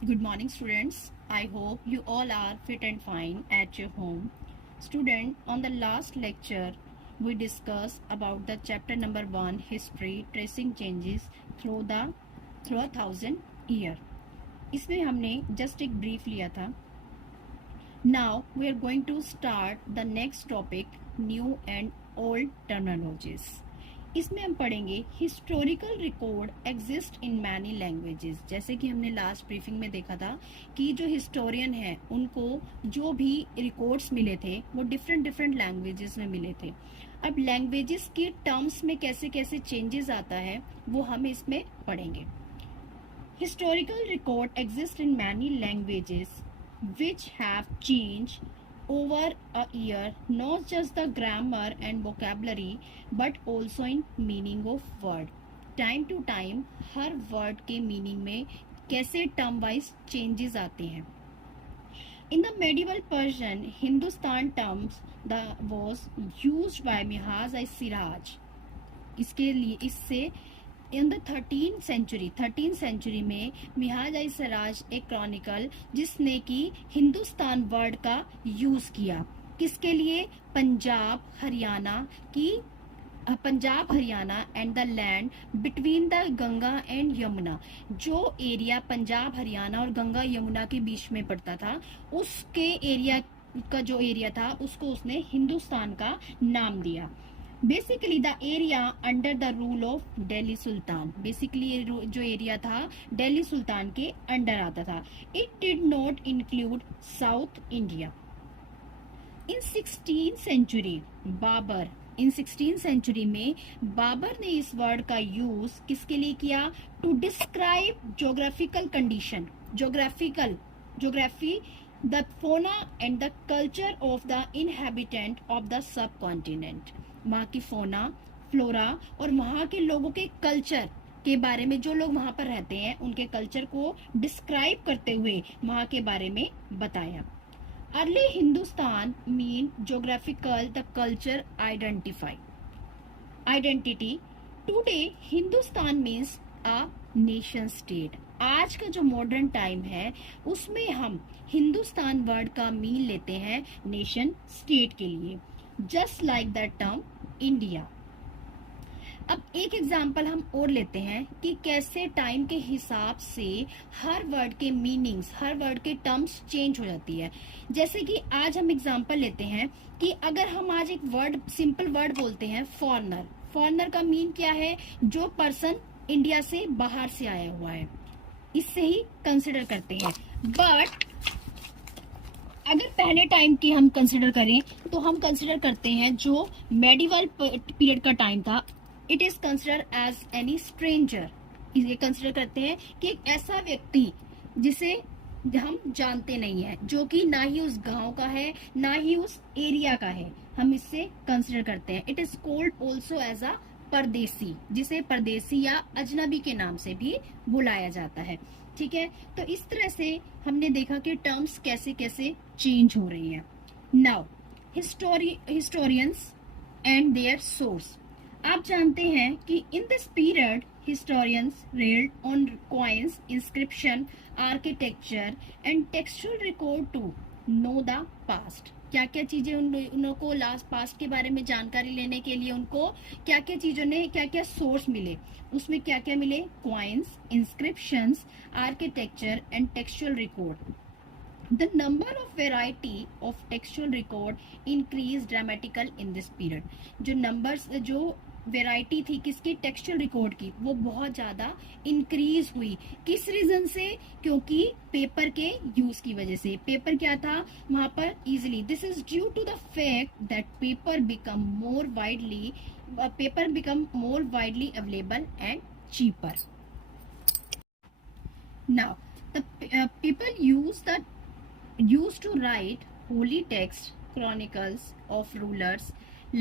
Good morning, students. I hope you all are fit and fine at your home. Student, on the last lecture, we discussed about the chapter number 1, history, tracing changes through a thousand year. इसमें हमने just एक brief लिया था. Now we are going to start the next topic, new and old terminologies. इसमें हम पढ़ेंगे historical record exist in many languages. जैसे कि हमने लास्ट ब्रीफिंग में देखा था कि जो हिस्टोरियन है उनको जो भी रिकॉर्ड्स मिले थे वो डिफरेंट डिफरेंट लैंग्वेजेस में मिले थे. अब लैंग्वेजेस की टर्म्स में कैसे कैसे चेंजेस आता है वो हम इसमें पढ़ेंगे. Historical record exist in many languages which have changed over a year, not just the grammar and vocabulary but also in meaning of word. Time to time हर वर्ड के मीनिंग में कैसे टर्म वाइज चेंजेस आते हैं. In the medieval Persian, Hindustan terms was used by Mihaz Siraj. इसके लिए इससे इन the 13th century में मिहाज सिराज एक क्रॉनिकल जिसने कि हिंदुस्तान वर्ड का यूज किया. किसके लिए? Punjab Haryana and the land between the Ganga and Yamuna. जो एरिया पंजाब हरियाणा और गंगा यमुना के बीच में पड़ता था उसके एरिया का जो एरिया था उसको उसने हिंदुस्तान का नाम दिया. Basically the area under the rule of Delhi sultan. Basically जो एरिया था दिल्ली सुल्तान के अंडर आता था. It did not include south India. In 16th century में बाबर ने इस वर्ड का यूज किसके लिए किया? To describe geographical condition, geography, the fauna and the culture of the inhabitant of the subcontinent. वहाँ की फोना फ्लोरा और वहाँ के लोगों के कल्चर के बारे में, जो लोग वहाँ पर रहते हैं उनके कल्चर को डिस्क्राइब करते हुए वहाँ के बारे में बताया. Early Hindustan mean geographical the culture identity. Today Hindustan means a nation state. आज का जो मॉडर्न टाइम है उसमें हम हिंदुस्तान वर्ड का मीन लेते हैं नेशन स्टेट के लिए. Just like the term India. अब एक एग्जाम्पल हम और लेते हैं कि कैसे टाइम के हिसाब से हर वर्ड के मीनिंग्स, हर वर्ड के टर्म्स चेंज हो जाती है. जैसे कि आज हम एग्जाम्पल लेते हैं कि अगर हम आज एक वर्ड, सिंपल वर्ड बोलते हैं फॉरेनर. फॉरेनर का मीन क्या है? जो पर्सन इंडिया से बाहर से आया हुआ है, इससे ही कंसिडर करते हैं. बट अगर पहले टाइम की हम कंसिडर करें तो हम कंसिडर करते हैं जो मेडिवल पीरियड का टाइम था. It is consider as any stranger. ये कंसिडर करते हैं कि एक ऐसा व्यक्ति जिसे हम जानते नहीं है, जो कि ना ही उस गांव का है ना ही उस एरिया का है, हम इससे कंसिडर करते हैं. It is called also as a परदेसी, जिसे परदेसी या अजनबी के नाम से भी बुलाया जाता है. ठीक है, तो इस तरह से हमने देखा कि टर्म्स कैसे कैसे चेंज हो रही हैं. Now historians and their source. आप जानते हैं कि in this period historians relied on coins, inscription, architecture and textual record to know the past. क्या क्या चीजें उनको लास्ट पास्ट के बारे में जानकारी लेने के लिए उनको क्या क्या चीजों ने, क्या क्या सोर्स मिले, उसमें क्या क्या मिले? Coins, inscriptions, architecture and textual record. The number of variety of textual record increased dramatically in this period. जो वेराइटी थी किसकी? टेक्सचुअल रिकॉर्ड की, वो बहुत ज्यादा इंक्रीज हुई. किस रीजन से? क्योंकि पेपर के यूज की वजह से. पेपर क्या था वहां पर? Easily. This is due to the fact that paper become more widely available and cheaper. Now the people used to write holy texts, chronicles of rulers,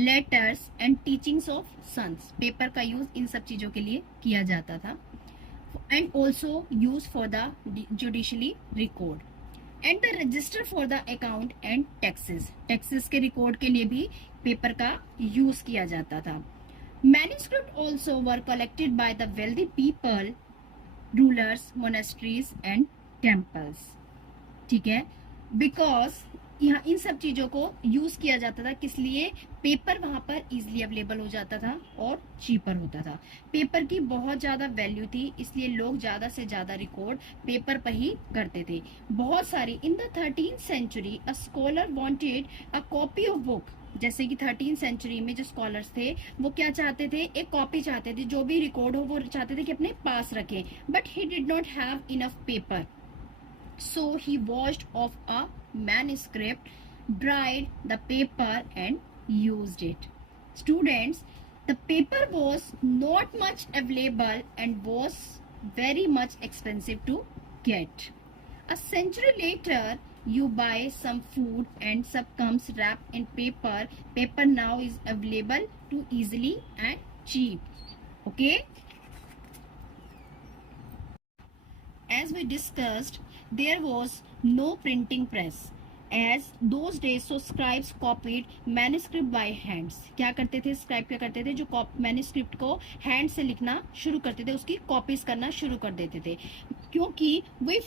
letters and teachings of sons. Paper का use in सब चीजों के लिए किया जाता था. and also used for the judicially record and the register for the account and taxes. taxes के record के लिए भी पेपर का यूज किया जाता था. manuscript also were collected by the wealthy people, rulers, monasteries and temples. ठीक है, बिकॉज यहाँ इन सब चीजों को यूज किया जाता था, किस लिए? पेपर वहां पर इजिली अवेलेबल हो जाता था और चीपर होता था। पेपर की बहुत ज्यादा वैल्यू थी, इसलिए लोग ज्यादा से ज्यादा रिकॉर्ड पेपर पर ही करते थे। बहुत सारी in the 13th century a scholar wanted a copy of book. जैसे कि 13th सेंचुरी में जो स्कॉलर्स थे वो क्या चाहते थे? एक कॉपी चाहते थे, जो भी रिकॉर्ड हो वो चाहते थे कि अपने पास रखें, but he did not have enough paper. So he washed off a manuscript, dried the paper and used it. Students, the paper was not much available and was very much expensive to get. A century later, you buy some food and some comes wrapped in paper. Paper now is available too easily and cheap. Okay? As we discussed, there was no printing press. As those days, so scribes copied manuscript by hands. क्या करते थे scribe? क्या करते थे? जो manuscript को hand से लिखना शुरू करते थे, उसकी कॉपीज करना शुरू कर देते थे, क्योंकि we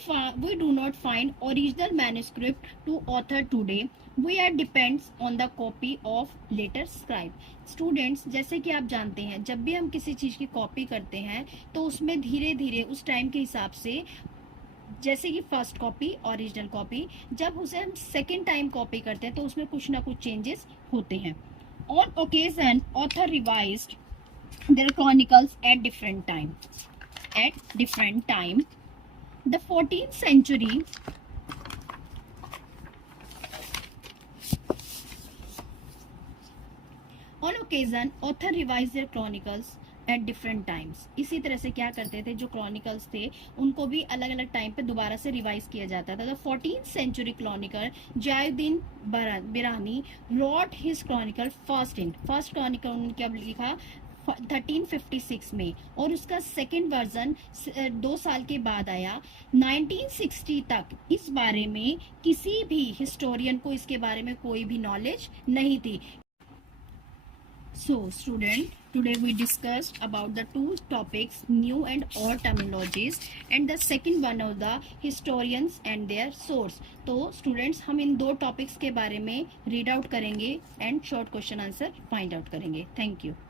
do not find original manuscript to author today. We are depends on the copy of later scribe. Students, जैसे कि आप जानते हैं, जब भी हम किसी चीज की कॉपी करते हैं तो उसमें धीरे धीरे उस टाइम के हिसाब से, जैसे कि फर्स्ट कॉपी, ओरिजिनल कॉपी, जब उसे हम सेकेंड टाइम कॉपी करते हैं तो उसमें कुछ ना कुछ चेंजेस होते हैं. On occasion author revised their chronicles at different time. The 14th century, on occasion author revise their chronicles at different times. इसी तरह से क्या करते थे, जो क्रॉनिकल्स थे उनको भी अलग अलग टाइम पे दोबारा से रिवाइज किया जाता था. The 14th century chronicle Ziauddin Barani wrote his chronicle first chronicle उन्होंने क्या लिखा? 1356 में, और उसका सेकेंड वर्जन 2 साल के बाद आया 1960 तक. इस बारे में किसी भी हिस्टोरियन को इसके बारे में कोई भी नॉलेज नहीं थी. So student, today we discussed about the two topics, new and old terminologies, and the second one of the historians and their source. तो students, हम इन दो topics के बारे में read out करेंगे and short question answer find out करेंगे. Thank you.